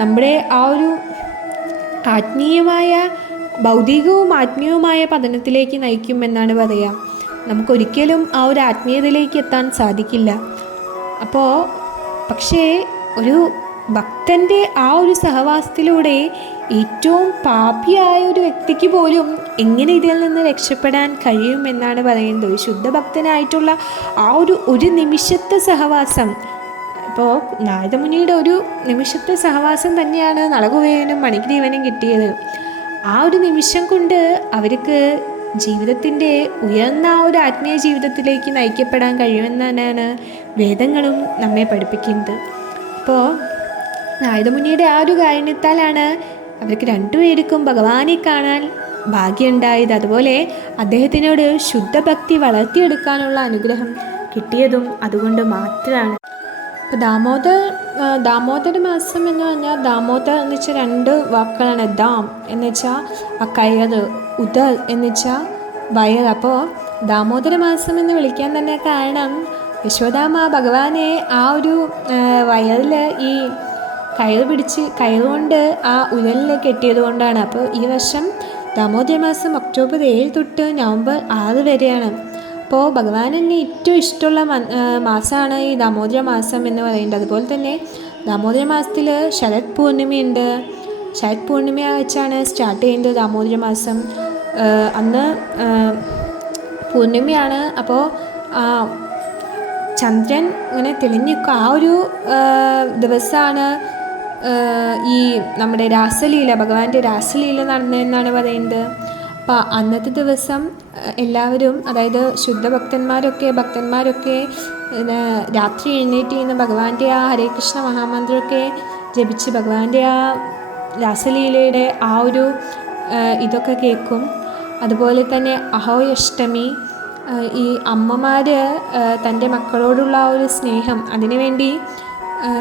നമ്മുടെ ആ ഒരു ആത്മീയമായ ഭൗതികവും ആത്മീയവുമായ പതനത്തിലേക്ക് നയിക്കും എന്നാണ് പറയുക. നമുക്കൊരിക്കലും ആ ഒരു ആത്മീയതയിലേക്ക് എത്താൻ സാധിക്കില്ല. അപ്പോൾ പക്ഷേ ഒരു ഭക്തൻ്റെ ആ ഒരു സഹവാസത്തിലൂടെ ഏറ്റവും പാപിയായ ഒരു വ്യക്തിക്ക് പോലും എങ്ങനെ ഇതിൽ നിന്ന് രക്ഷപ്പെടാൻ കഴിയും എന്നാണ് പറയുന്നത്. ഒരു ശുദ്ധഭക്തനായിട്ടുള്ള ആ ഒരു നിമിഷത്തെ സഹവാസം, ഇപ്പോൾ നാരദമുനിയുടെ ഒരു നിമിഷത്തെ സഹവാസം തന്നെയാണ് നളകുവേനും മണിഗ്രീവനും കിട്ടിയത്. ആ ഒരു നിമിഷം കൊണ്ട് അവർക്ക് ജീവിതത്തിൻ്റെ ഉയർന്ന ആ ഒരു ആത്മീയ ജീവിതത്തിലേക്ക് നയിക്കപ്പെടാൻ കഴിയുമെന്നാണ് വേദങ്ങളും നമ്മെ പഠിപ്പിക്കുന്നത്. അപ്പോൾ നാരദമുനിയുടെ ആ ഒരു കാരണത്താലാണ് അവർക്ക് രണ്ടുപേർക്കും ഭഗവാനെ കാണാൻ ഭാഗ്യമുണ്ടായത്. അതുപോലെ അദ്ദേഹത്തിനോട് ശുദ്ധഭക്തി വളർത്തിയെടുക്കാനുള്ള അനുഗ്രഹം കിട്ടിയതും അതുകൊണ്ട് മാത്രമാണ്. ഇപ്പോൾ ദാമോദര മാസം എന്ന് പറഞ്ഞാൽ ദാമോദർ എന്ന് വെച്ചാൽ രണ്ട് വാക്കുകളാണ്. ദാം എന്ന് വെച്ചാൽ ആ കയറ്, ഉദർ എന്ന് വെച്ചാൽ വയർ. അപ്പോൾ ദാമോദര മാസം എന്ന് വിളിക്കാൻ തന്നെ കാരണം യശോദാമ്മ ഭഗവാനെ ആ ഒരു വയറിൽ ഈ കയറുകൊണ്ട് ആ ഉരലിൽ കെട്ടിയത് കൊണ്ടാണ്. അപ്പോൾ ഈ വർഷം ദാമോദര മാസം ഒക്ടോബർ 7 തൊട്ട് നവംബർ 6 വരെയാണ്. അപ്പോൾ ഭഗവാൻ എന്നെ ഏറ്റവും ഇഷ്ടമുള്ള മാസമാണ് ഈ ദാമോദര മാസം എന്ന് പറയുന്നത്. അതുപോലെ തന്നെ ദാമോദര മാസത്തിൽ ശരത് പൂർണിമയുണ്ട്. ശരത് പൂർണിമ വെച്ചാണ് സ്റ്റാർട്ട് ചെയ്യുന്നത് ദാമോദര മാസം. അന്ന് പൂർണിമയാണ്. അപ്പോൾ ചന്ദ്രൻ ഇങ്ങനെ തെളിഞ്ഞിരിക്കും. ആ ഒരു ദിവസമാണ് ഈ നമ്മുടെ രാസലീല, ഭഗവാന്റെ രാസലീല നടന്നതെന്നാണ് പറയുന്നത്. അപ്പോൾ അന്നത്തെ ദിവസം എല്ലാവരും, അതായത് ഭക്തന്മാരൊക്കെ രാത്രി എഴുന്നേറ്റ് ചെയ്യുന്ന ഭഗവാന്റെ ആ ഹരേ കൃഷ്ണ മഹാമന്ത്രമൊക്കെ ജപിച്ച് ഭഗവാന്റെ ആ രാസലീലയുടെ ആ ഒരു ഇതൊക്കെ കേൾക്കും. അതുപോലെ തന്നെ അഹോയഷ്ടമി, ഈ അമ്മമാർ തൻ്റെ മക്കളോടുള്ള ആ ഒരു സ്നേഹം അതിനുവേണ്ടി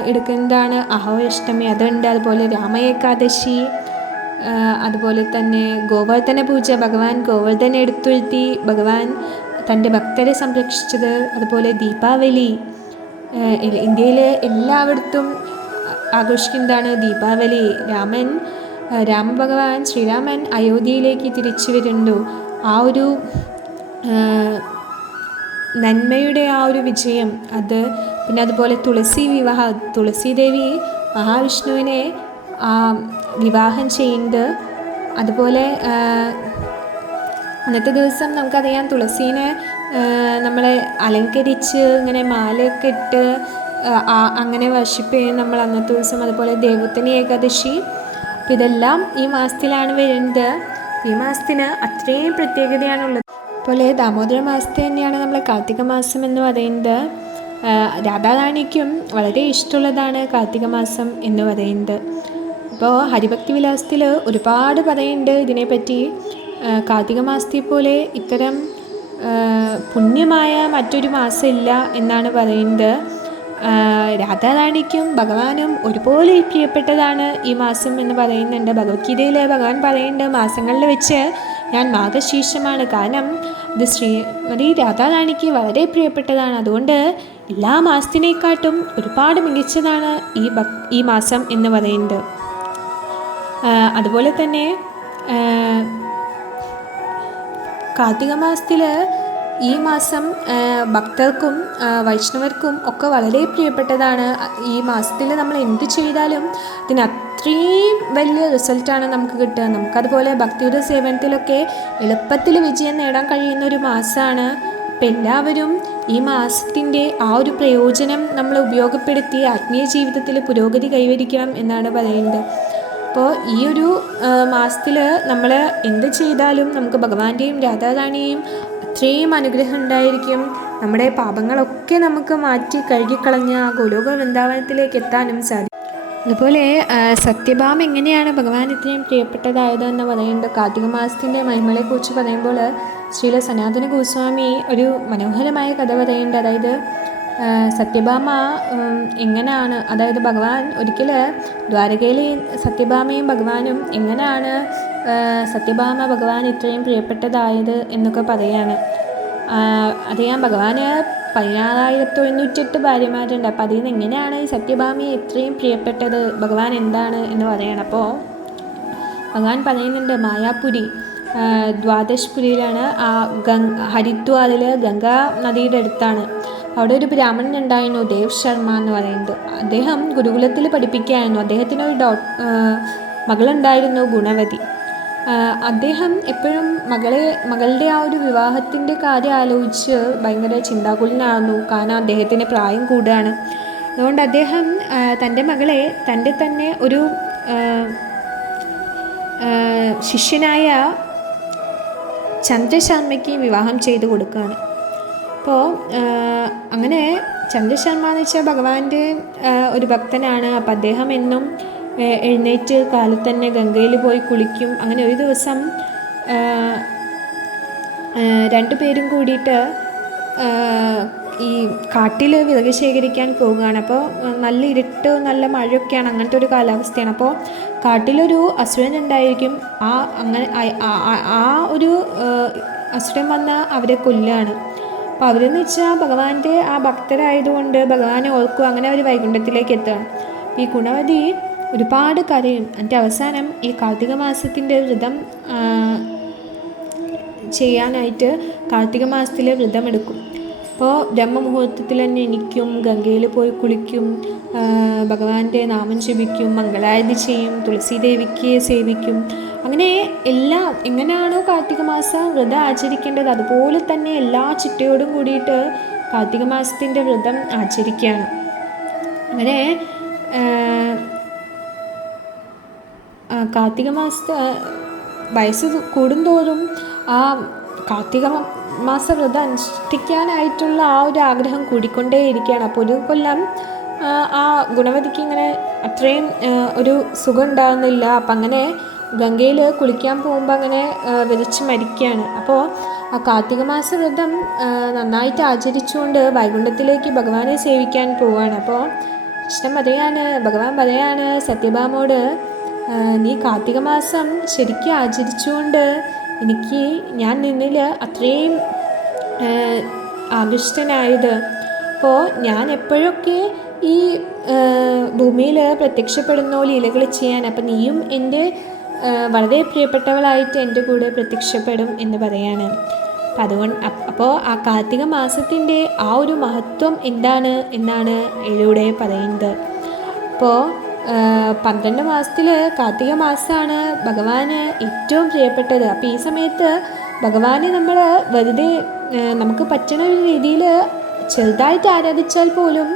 എടുക്കുന്നതാണ് അഹോയഷ്ടമി, അതുണ്ട്. അതുപോലെ രാമയേകാദശി, അതുപോലെ തന്നെ ഗോവർദ്ധന പൂജ, ഭഗവാൻ ഗോവർദ്ധന എടുത്തുയർത്തി ഭഗവാൻ തൻ്റെ ഭക്തരെ സംരക്ഷിച്ചത്. അതുപോലെ ദീപാവലി, ഇന്ത്യയിൽ എല്ലായിടത്തും ആഘോഷിക്കുന്നതാണ് ദീപാവലി. രാമഭഗവാൻ ശ്രീരാമൻ അയോധ്യയിലേക്ക് തിരിച്ചു വരുന്നു. ആ ഒരു നന്മയുടെ ആ ഒരു വിജയം അത്. പിന്നെ അതുപോലെ തുളസീദേവി മഹാവിഷ്ണുവിനെ വിവാഹം ചെയ്യുന്നത്. അതുപോലെ അന്നത്തെ ദിവസം നമുക്കറിയാം തുളസീനെ നമ്മളെ അലങ്കരിച്ച് ഇങ്ങനെ മാലയൊക്കെ ഇട്ട് അങ്ങനെ വർഷിപ്പ് ചെയ്യും നമ്മൾ അന്നത്തെ ദിവസം. അതുപോലെ ദേവോത്തനി ഏകാദശി. അപ്പോൾ ഇതെല്ലാം ഈ മാസത്തിലാണ് വരുന്നത്. ഈ മാസത്തിന് അത്രയും പ്രത്യേകതയാണുള്ളത്. അതുപോലെ ദാമോദര മാസത്തെ തന്നെയാണ് നമ്മൾ കാർത്തിക മാസം എന്ന് പറയുന്നത്. രാധാറാണിക്കും വളരെ ഇഷ്ടമുള്ളതാണ് കാർത്തിക മാസം എന്ന് പറയുന്നത്. ഇപ്പോൾ ഹരിഭക്തി വിലാസത്തിൽ ഒരുപാട് പറയുന്നുണ്ട് ഇതിനെപ്പറ്റി. കാർത്തിക മാസത്തെ പോലെ ഇത്തരം പുണ്യമായ മറ്റൊരു മാസമില്ല എന്നാണ് പറയുന്നത്. രാധാറാണിക്കും ഭഗവാനും ഒരുപോലെ പ്രിയപ്പെട്ടതാണ് ഈ മാസം എന്ന് പറയുന്നുണ്ട്. ഭഗവത്ഗീതയിൽ ഭഗവാൻ പറയുന്നുണ്ട്, മാസങ്ങളിൽ വെച്ച് ഞാൻ മാഘശീർഷമാണ്. കാരണം ഇത് ശ്രീമതി രാധാറാണിക്ക് വളരെ പ്രിയപ്പെട്ടതാണ്. അതുകൊണ്ട് എല്ലാ മാസത്തിനേക്കാട്ടും ഒരുപാട് മികച്ചതാണ് ഈ മാസം എന്ന് പറയുന്നത്. അതുപോലെ തന്നെ കാർത്തിക മാസത്തിൽ ഈ മാസം ഭക്തർക്കും വൈഷ്ണവർക്കും ഒക്കെ വളരെ പ്രിയപ്പെട്ടതാണ്. ഈ മാസത്തിൽ നമ്മൾ എന്ത് ചെയ്താലും അതിന് അത്രയും വലിയ റിസൾട്ടാണ് നമുക്ക് കിട്ടുക. നമുക്കതുപോലെ ഭക്തിയുടെ സേവനത്തിലൊക്കെ എളുപ്പത്തിൽ വിജയം നേടാൻ കഴിയുന്ന ഒരു മാസമാണ്. അപ്പം എല്ലാവരും ഈ മാസത്തിൻ്റെ ആ ഒരു പ്രയോജനം നമ്മൾ ഉപയോഗപ്പെടുത്തി ആത്മീയ ജീവിതത്തിൽ പുരോഗതി കൈവരിക്കണം എന്നാണ് പറയുന്നത്. അപ്പോൾ ഈ ഒരു മാസത്തിൽ നമ്മൾ എന്ത് ചെയ്താലും നമുക്ക് ഭഗവാന്റെയും രാധാറാണിയെയും അത്രയും അനുഗ്രഹം ഉണ്ടായിരിക്കും. നമ്മുടെ പാപങ്ങളൊക്കെ നമുക്ക് മാറ്റി കഴുകിക്കളഞ്ഞ് ആ ഗോലോക വൃന്ദാവനത്തിലേക്ക് എത്താനും സാധിക്കും. അതുപോലെ സത്യഭാമ എങ്ങനെയാണ് ഭഗവാൻ ഇത്രയും പ്രിയപ്പെട്ടതായതെന്ന് പറയുന്നത്. കാർത്തിക മാസത്തിൻ്റെ മഹിമകളെക്കുറിച്ച് പറയുമ്പോൾ ശ്രീല സനാതന ഗോസ്വാമി ഒരു മനോഹരമായ കഥ പറയുന്നുണ്ട്. അതായത് സത്യഭാമ എങ്ങനെയാണ്, അതായത് ഭഗവാൻ ഒരിക്കൽ ദ്വാരകയിൽ സത്യഭാമയും ഭഗവാനും എങ്ങനെയാണ് സത്യഭാമ ഭഗവാൻ ഇത്രയും പ്രിയപ്പെട്ടതായത് എന്നൊക്കെ പറയാണ്. അറിയാം, ഭഗവാന് 16,908 ഭാര്യമാരുണ്ട്. അപ്പോൾ അതിൽ നിന്ന് എങ്ങനെയാണ് ഈ സത്യഭാമയെ ഇത്രയും പ്രിയപ്പെട്ടത്, ഭഗവാൻ എന്താണ് എന്ന് പറയണം. അപ്പോൾ ഭഗവാൻ പറയുന്നുണ്ട്, മായാപുരി ദ്വാദശ്പുരിയിലാണ്, ആ ഹരിദ്വാറിൽ ഗംഗാ നദിയുടെ അടുത്താണ്. അവിടെ ഒരു ബ്രാഹ്മണൻ ഉണ്ടായിരുന്നു, ദേവ് ശർമ്മ എന്ന് പറയുന്നത്. അദ്ദേഹം ഗുരുകുലത്തിൽ പഠിപ്പിക്കുകയായിരുന്നു. അദ്ദേഹത്തിനൊരു മകളുണ്ടായിരുന്നു, ഗുണവതി. അദ്ദേഹം എപ്പോഴും മകളുടെ ആ ഒരു വിവാഹത്തിൻ്റെ കാര്യം ആലോചിച്ച് ഭയങ്കര ചിന്താകുലനായിരുന്നു. കാരണം അദ്ദേഹത്തിന് പ്രായം കൂടുകയാണ്. അതുകൊണ്ട് അദ്ദേഹം തൻ്റെ മകളെ തൻ്റെ തന്നെ ഒരു ശിഷ്യനായ ചന്ദ്രശർമ്മയ്ക്ക് വിവാഹം ചെയ്ത് കൊടുക്കുകയാണ്. അപ്പോൾ അങ്ങനെ ചന്ദ്രശർമ്മ എന്ന് വെച്ചാൽ ഭഗവാന്റെ ഒരു ഭക്തനാണ്. അപ്പം അദ്ദേഹം എന്നും എഴുന്നേറ്റ് കാലത്ത് തന്നെ ഗംഗയിൽ പോയി കുളിക്കും. അങ്ങനെ ഒരു ദിവസം രണ്ടുപേരും കൂടിയിട്ട് ഈ കാട്ടിൽ വിറക് ശേഖരിക്കാൻ പോവുകയാണ്. അപ്പോൾ നല്ല ഇരുട്ട്, നല്ല മഴയൊക്കെയാണ്, അങ്ങനത്തെ ഒരു കാലാവസ്ഥയാണ്. അപ്പോൾ കാട്ടിലൊരു അസുരൻ ഉണ്ടായിരിക്കും. ആ ഒരു അസുരൻ വന്ന് അവരെ കൊല്ലുകയാണ്. അപ്പോൾ അവരെന്ന് വെച്ചാൽ ഭഗവാന്റെ ആ ഭക്തരായതുകൊണ്ട് ഭഗവാനെ ഓർക്കും. അങ്ങനെ അവർ വൈകുണ്ഠത്തിലേക്ക് എത്തുകയാണ്. ഈ ഗുണവതി ഒരുപാട് കരയും. എന്നിട്ട് അവസാനം ഈ കാർത്തിക മാസത്തിൻ്റെ വ്രതം ചെയ്യാനായിട്ട് കാർത്തിക മാസത്തിലെ വ്രതം എടുക്കും. അപ്പോൾ ബ്രഹ്മമുഹൂർത്തത്തിൽ തന്നെ എണീക്കും, ഗംഗയിൽ പോയി കുളിക്കും, ഭഗവാന്റെ നാമം ജപിക്കും, മംഗളാരതി ചെയ്യും, തുളസി ദേവിക്ക് സേവിക്കും. അങ്ങനെ എല്ലാം എങ്ങനെയാണോ കാർത്തിക മാസം വ്രതം ആചരിക്കേണ്ടത് അതുപോലെ തന്നെ എല്ലാ ചിട്ടയോടും കൂടിയിട്ട് കാർത്തിക മാസത്തിൻ്റെ വ്രതം ആചരിക്കുകയാണ്. അങ്ങനെ കാർത്തിക മാസത്തെ വയസ്സ് കൂടുന്തോറും ആ കാർത്തിക മാസ വ്രതം അനുഷ്ഠിക്കാനായിട്ടുള്ള ആ ഒരു ആഗ്രഹം കൂടിക്കൊണ്ടേയിരിക്കുകയാണ്. അപ്പോൾ ഒരു കൊല്ലം ആ ഗുണവതിക്ക് ഇങ്ങനെ അത്രയും ഒരു സുഖം ഉണ്ടാകുന്നില്ല. അപ്പം അങ്ങനെ ഗംഗയിൽ കുളിക്കാൻ പോകുമ്പോൾ അങ്ങനെ വിതച്ച് മരിക്കുകയാണ്. അപ്പോൾ ആ കാർത്തിക മാസ വ്രതം നന്നായിട്ട് ആചരിച്ചുകൊണ്ട് വൈകുണ്ഠത്തിലേക്ക് ഭഗവാനെ സേവിക്കാൻ പോവുകയാണ്. അപ്പോൾ ഭഗവാൻ പറയാണ് സത്യഭാമോട്, നീ കാർത്തിക മാസം ശരിക്കും ആചരിച്ചുകൊണ്ട് ഞാൻ നിന്നിൽ അത്രയും ആകൃഷ്ടനായത്. അപ്പോൾ ഞാൻ എപ്പോഴൊക്കെ ഈ ഭൂമിയിൽ പ്രത്യക്ഷപ്പെടുന്നോ ലീലകൾ ചെയ്യാൻ, അപ്പം നീയും എൻ്റെ വളരെ പ്രിയപ്പെട്ടവളായിട്ട് എൻ്റെ കൂടെ പ്രത്യക്ഷപ്പെടും എന്ന് പറയാണ്. അപ്പം അപ്പോൾ ആ കാർത്തിക മാസത്തിൻ്റെ ആ ഒരു മഹത്വം എന്താണ് എന്നാണ് ഇതിലൂടെ പറയുന്നത്. അപ്പോൾ 12 മാസത്തിൽ കാർത്തിക മാസമാണ് ഭഗവാന് ഏറ്റവും പ്രിയപ്പെട്ടത്. അപ്പോൾ ഈ സമയത്ത് ഭഗവാനെ നമ്മൾ വെറുതെ നമുക്ക് പറ്റുന്ന ഒരു രീതിയിൽ ചെറുതായിട്ട് ആരാധിച്ചാൽ പോലും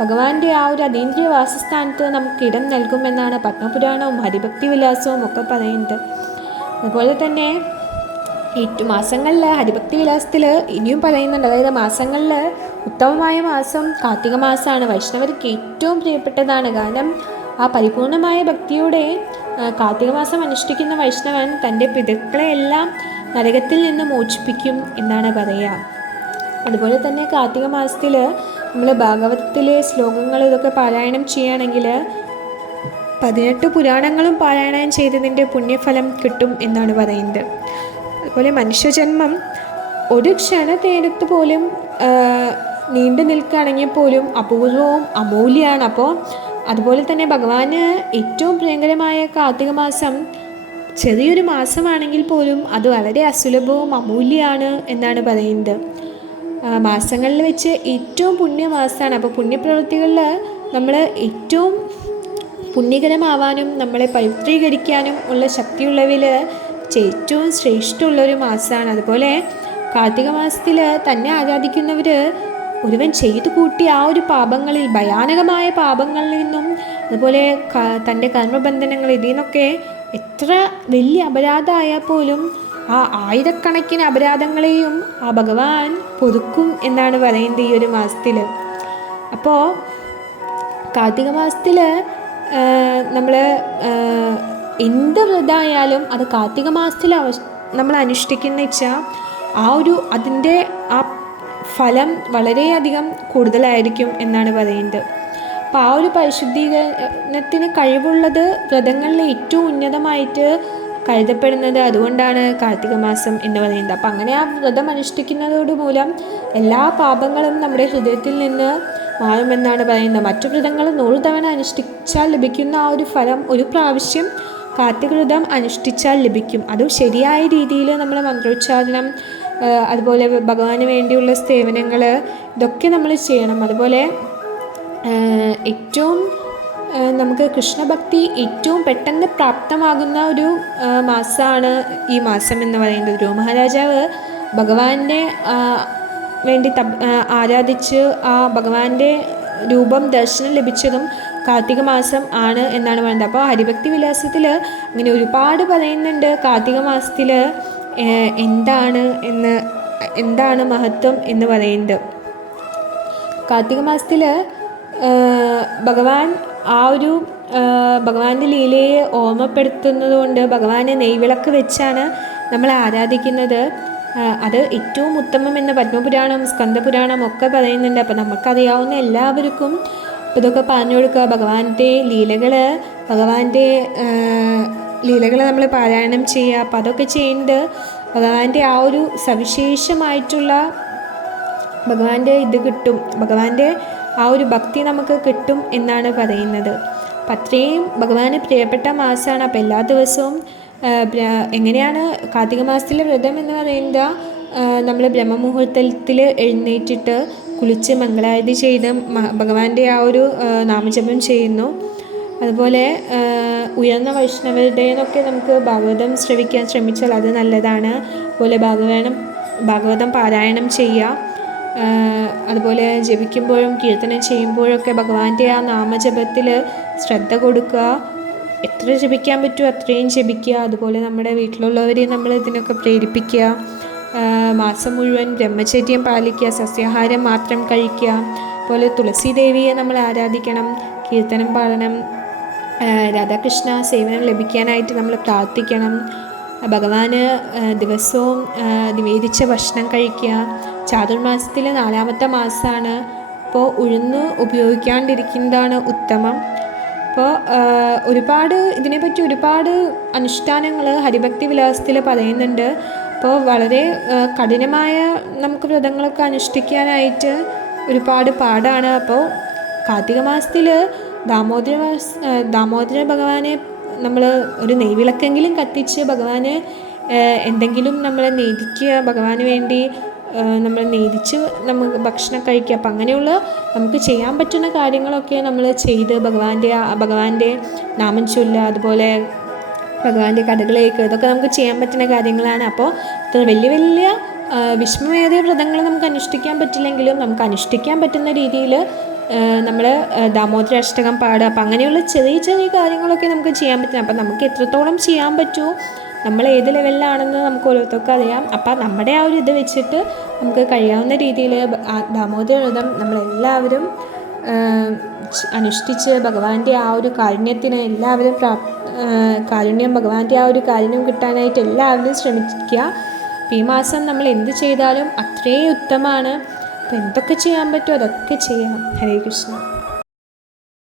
ഭഗവാന്റെ ആ ഒരു അതീന്ദ്രിയ വാസസ്ഥാനത്ത് നമുക്ക് ഇടം നൽകുമെന്നാണ് പത്മപുരാണവും ഹരിഭക്തി വിലാസവും ഒക്കെ പറയുന്നത്. അതുപോലെ തന്നെ മാസങ്ങളിൽ ഹരിഭക്തി വിലാസത്തിൽ ഇനിയും പറയുന്നുണ്ട്. അതായത് മാസങ്ങളിൽ ഉത്തമമായ മാസം കാർത്തിക മാസമാണ്. വൈഷ്ണവർക്ക് ഏറ്റവും പ്രിയപ്പെട്ടതാണ്. കാരണം ആ പരിപൂർണമായ ഭക്തിയോടെ കാർത്തിക മാസം അനുഷ്ഠിക്കുന്ന വൈഷ്ണവൻ തൻ്റെ പിതൃക്കളെയെല്ലാം നരകത്തിൽ നിന്ന് മോചിപ്പിക്കും എന്നാണ് പറയുക. അതുപോലെ തന്നെ കാർത്തിക മാസത്തിൽ നമ്മൾ ഭാഗവതത്തിലെ ശ്ലോകങ്ങൾ ഇതൊക്കെ പാരായണം ചെയ്യുകയാണെങ്കിൽ 18 പുരാണങ്ങളും പാരായണം ചെയ്തതിൻ്റെ പുണ്യഫലം കിട്ടും എന്നാണ് പറയുന്നത്. അതുപോലെ മനുഷ്യജന്മം ഒരു ക്ഷണത്തേരത്ത് പോലും നീണ്ടു നിൽക്കുകയാണെങ്കിൽ പോലും അപൂർവവും അമൂല്യമാണ്. അപ്പോൾ അതുപോലെ തന്നെ ഭഗവാന് ഏറ്റവും പ്രിയങ്കരമായ കാർത്തിക മാസം ചെറിയൊരു മാസമാണെങ്കിൽ പോലും അത് വളരെ അസുലഭവും അമൂല്യമാണ് എന്നാണ് പറയുന്നത്. മാസങ്ങളിൽ വെച്ച് ഏറ്റവും പുണ്യമാസമാണ്. അപ്പോൾ പുണ്യപ്രവൃത്തികളിൽ നമ്മൾ ഏറ്റവും പുണ്യകരമാവാനും നമ്മളെ പവിത്രീകരിക്കാനും ഉള്ള ശക്തിയുള്ളവയിൽ ഏറ്റവും ശ്രേഷ്ഠമുള്ളൊരു മാസമാണ്. അതുപോലെ കാർത്തിക മാസത്തിൽ തന്നെ ആരാധിക്കുന്നവർ ഒരുവൻ ചെയ്തു കൂട്ടിയ ആ ഒരു പാപങ്ങളിൽ, ഭയാനകമായ പാപങ്ങളിൽ നിന്നും, അതുപോലെ തൻ്റെ കർമ്മബന്ധനങ്ങൾ ഇതിൽ നിന്നൊക്കെ എത്ര വലിയ അപരാധമായാൽ പോലും ആ ആയിരക്കണക്കിന് അപരാധങ്ങളെയും ആ ഭഗവാൻ പൊറുക്കും എന്നാണ് പറയുന്നത് ഈ ഒരു മാസത്തിൽ. അപ്പോൾ കാർത്തിക മാസത്തിൽ നമ്മൾ എന്ത് വ്രതമായാലും അത് കാർത്തിക മാസത്തിൽ നമ്മൾ അനുഷ്ഠിക്കുന്ന വെച്ചാൽ ആ ഒരു അതിൻ്റെ ആ ഫലം വളരെയധികം കൂടുതലായിരിക്കും എന്നാണ് പറയുന്നത്. അപ്പോൾ ആ ഒരു പരിശുദ്ധീകരണത്തിന് കഴിവുള്ളത് വ്രതങ്ങളിൽ ഏറ്റവും ഉന്നതമായിട്ട് കരുതപ്പെടുന്നത് അതുകൊണ്ടാണ് കാർത്തിക മാസം എന്ന് പറയുന്നത്. അപ്പം അങ്ങനെ ആ വ്രതം അനുഷ്ഠിക്കുന്നതോട് മൂലം എല്ലാ പാപങ്ങളും നമ്മുടെ ഹൃദയത്തിൽ നിന്ന് മാറുമെന്നാണ് പറയുന്നത്. മറ്റു വ്രതങ്ങൾ 100 തവണ അനുഷ്ഠിച്ചാൽ ലഭിക്കുന്ന ആ ഒരു ഫലം ഒരു പ്രാവശ്യം കാർത്തിക വ്രതം അനുഷ്ഠിച്ചാൽ ലഭിക്കും. അതും ശരിയായ രീതിയിൽ നമ്മൾ മന്ത്രോച്ചാരണം, അതുപോലെ ഭഗവാന് വേണ്ടിയുള്ള സേവനങ്ങൾ, ഇതൊക്കെ നമ്മൾ ചെയ്യണം. അതുപോലെ ഏറ്റവും നമുക്ക് കൃഷ്ണഭക്തി ഏറ്റവും പെട്ടെന്ന് പ്രാപ്തമാകുന്ന ഒരു മാസമാണ് ഈ മാസം എന്ന് പറയുന്നത്. ധ്രുവ മഹാരാജാവ് ഭഗവാനെ വേണ്ടി ആരാധിച്ച് ആ ഭഗവാന്റെ രൂപം ദർശനം ലഭിച്ചതും കാർത്തിക മാസം ആണ് എന്നാണ് പറയുന്നത്. അപ്പോൾ ഹരിഭക്തി വിലാസത്തിൽ ഇങ്ങനെ ഒരുപാട് പറയുന്നുണ്ട് കാർത്തിക മാസത്തിൽ എന്താണ് മഹത്വം എന്ന് പറയുന്നത്. കാർത്തിക മാസത്തിൽ ഭഗവാൻ ആ ഒരു ഭഗവാന്റെ ലീലയെ ഓർമ്മപ്പെടുത്തുന്നത് കൊണ്ട് ഭഗവാനെ നെയ്വിളക്ക് വെച്ചാണ് നമ്മൾ ആരാധിക്കുന്നത്. അത് ഏറ്റവും ഉത്തമം എന്ന് പത്മപുരാണം, സ്കന്ദപുരാണം ഒക്കെ പറയുന്നുണ്ട്. അപ്പോൾ നമുക്കറിയാവുന്ന എല്ലാവർക്കും ഇതൊക്കെ പറഞ്ഞു കൊടുക്കുക. ഭഗവാന്റെ ലീലകൾ നമ്മൾ പാരായണം ചെയ്യുക. അപ്പോൾ അതൊക്കെ ചെയ്യുന്നത് ഭഗവാന്റെ ആ ഒരു സവിശേഷമായിട്ടുള്ള ഭഗവാന്റെ ഇത് കിട്ടും, ഭഗവാന്റെ ആ ഒരു ഭക്തി നമുക്ക് കിട്ടും എന്നാണ് പറയുന്നത്. അപ്പം അത്രയും ഭഗവാന് പ്രിയപ്പെട്ട മാസമാണ്. അപ്പോൾ എല്ലാ ദിവസവും എങ്ങനെയാണ് കാർത്തിക മാസത്തിലെ വ്രതം എന്ന് പറയുന്നത്, നമ്മൾ ബ്രഹ്മമുഹൂർത്തത്തിൽ എഴുന്നേറ്റിട്ട് കുളിച്ച് മംഗളാരതി ചെയ്ത് ഭഗവാന്റെ ആ ഒരു നാമജപം ചെയ്യുന്നു. അതുപോലെ ഉയർന്ന വൈഷ്ണവരുടെ നിന്നൊക്കെ നമുക്ക് ഭാഗവതം ശ്രവിക്കാൻ ശ്രമിച്ചാൽ അത് നല്ലതാണ്. അതുപോലെ ഭാഗവതം പാരായണം ചെയ്യുക. അതുപോലെ ജപിക്കുമ്പോഴും കീർത്തനം ചെയ്യുമ്പോഴൊക്കെ ഭഗവാന്റെ ആ നാമജപത്തിൽ ശ്രദ്ധ കൊടുക്കുക. എത്ര ജപിക്കാൻ പറ്റുമോ അത്രയും ജപിക്കുക. അതുപോലെ നമ്മുടെ വീട്ടിലുള്ളവരെ നമ്മൾ ഇതിനൊക്കെ പ്രേരിപ്പിക്കുക. മാസം മുഴുവൻ ബ്രഹ്മചര്യം പാലിക്കുക, സസ്യാഹാരം മാത്രം കഴിക്കുക. അതുപോലെ തുളസി ദേവിയെ നമ്മൾ ആരാധിക്കണം, കീർത്തനം പാടണം, രാധാകൃഷ്ണ സേവനം ലഭിക്കാനായിട്ട് നമ്മൾ പ്രാർത്ഥിക്കണം. ഭഗവാന് ദിവസവും നിവേദിച്ച ഭക്ഷണം കഴിക്കുക. ചാതുർമാസത്തിൽ 4ാമത്തെ മാസമാണ്. അപ്പോൾ ഉഴുന്ന് ഉപയോഗിക്കാണ്ടിരിക്കുന്നതാണ് ഉത്തമം. അപ്പോൾ ഇതിനെപ്പറ്റി ഒരുപാട് അനുഷ്ഠാനങ്ങൾ ഹരിഭക്തി വിലാസത്തിൽ പറയുന്നുണ്ട്. അപ്പോൾ വളരെ കഠിനമായ നമുക്ക് വ്രതങ്ങളൊക്കെ അനുഷ്ഠിക്കാനായിട്ട് ഒരുപാട് പാടാണ്. അപ്പോൾ കാർത്തിക മാസത്തിൽ ദാമോദര ഭഗവാനെ നമ്മൾ ഒരു നെയ്വിളക്കെങ്കിലും കത്തിച്ച് ഭഗവാന് എന്തെങ്കിലും നമ്മൾ നേദിക്കുക, ഭഗവാന് വേണ്ടി നമ്മൾ നേദിച്ച് നമുക്ക് ഭക്ഷണം കഴിക്കുക. അപ്പം അങ്ങനെയുള്ള നമുക്ക് ചെയ്യാൻ പറ്റുന്ന കാര്യങ്ങളൊക്കെ നമ്മൾ ചെയ്ത് ഭഗവാന്റെ നാമം ചൊല്ലുക, അതുപോലെ ഭഗവാന്റെ കഥകളേക്ക്, ഇതൊക്കെ നമുക്ക് ചെയ്യാൻ പറ്റുന്ന കാര്യങ്ങളാണ്. അപ്പോൾ ഇത്ര വലിയ വിഷമമേറിയ വ്രതങ്ങൾ നമുക്ക് അനുഷ്ഠിക്കാൻ പറ്റില്ലെങ്കിലും നമുക്ക് അനുഷ്ഠിക്കാൻ പറ്റുന്ന രീതിയിൽ നമ്മൾ ദാമോദര അഷ്ടകം പാടുക. അപ്പം അങ്ങനെയുള്ള ചെറിയ കാര്യങ്ങളൊക്കെ നമുക്ക് ചെയ്യാൻ പറ്റും. അപ്പം നമുക്ക് എത്രത്തോളം ചെയ്യാൻ പറ്റുമോ, നമ്മൾ ഏത് ലെവലിലാണെന്ന് നമുക്ക് ഓരോരുത്തർക്കും അറിയാം. അപ്പം നമ്മുടെ ആ ഒരു ഇത് വെച്ചിട്ട് നമുക്ക് കഴിയാവുന്ന രീതിയിൽ ദാമോദര വ്രതം നമ്മളെല്ലാവരും അനുഷ്ഠിച്ച് ഭഗവാന്റെ ആ ഒരു കാരുണ്യത്തിന് എല്ലാവരും ഭഗവാന്റെ ആ ഒരു കാരുണ്യം കിട്ടാനായിട്ട് എല്ലാവരും ശ്രമിക്കുക. അപ്പം ഈ മാസം നമ്മൾ എന്ത് ചെയ്താലും അത്രയും ഉത്തമമാണ്. അപ്പം എന്തൊക്കെ ചെയ്യാൻ പറ്റുമോ അതൊക്കെ ചെയ്യാം. ഹരേ കൃഷ്ണ.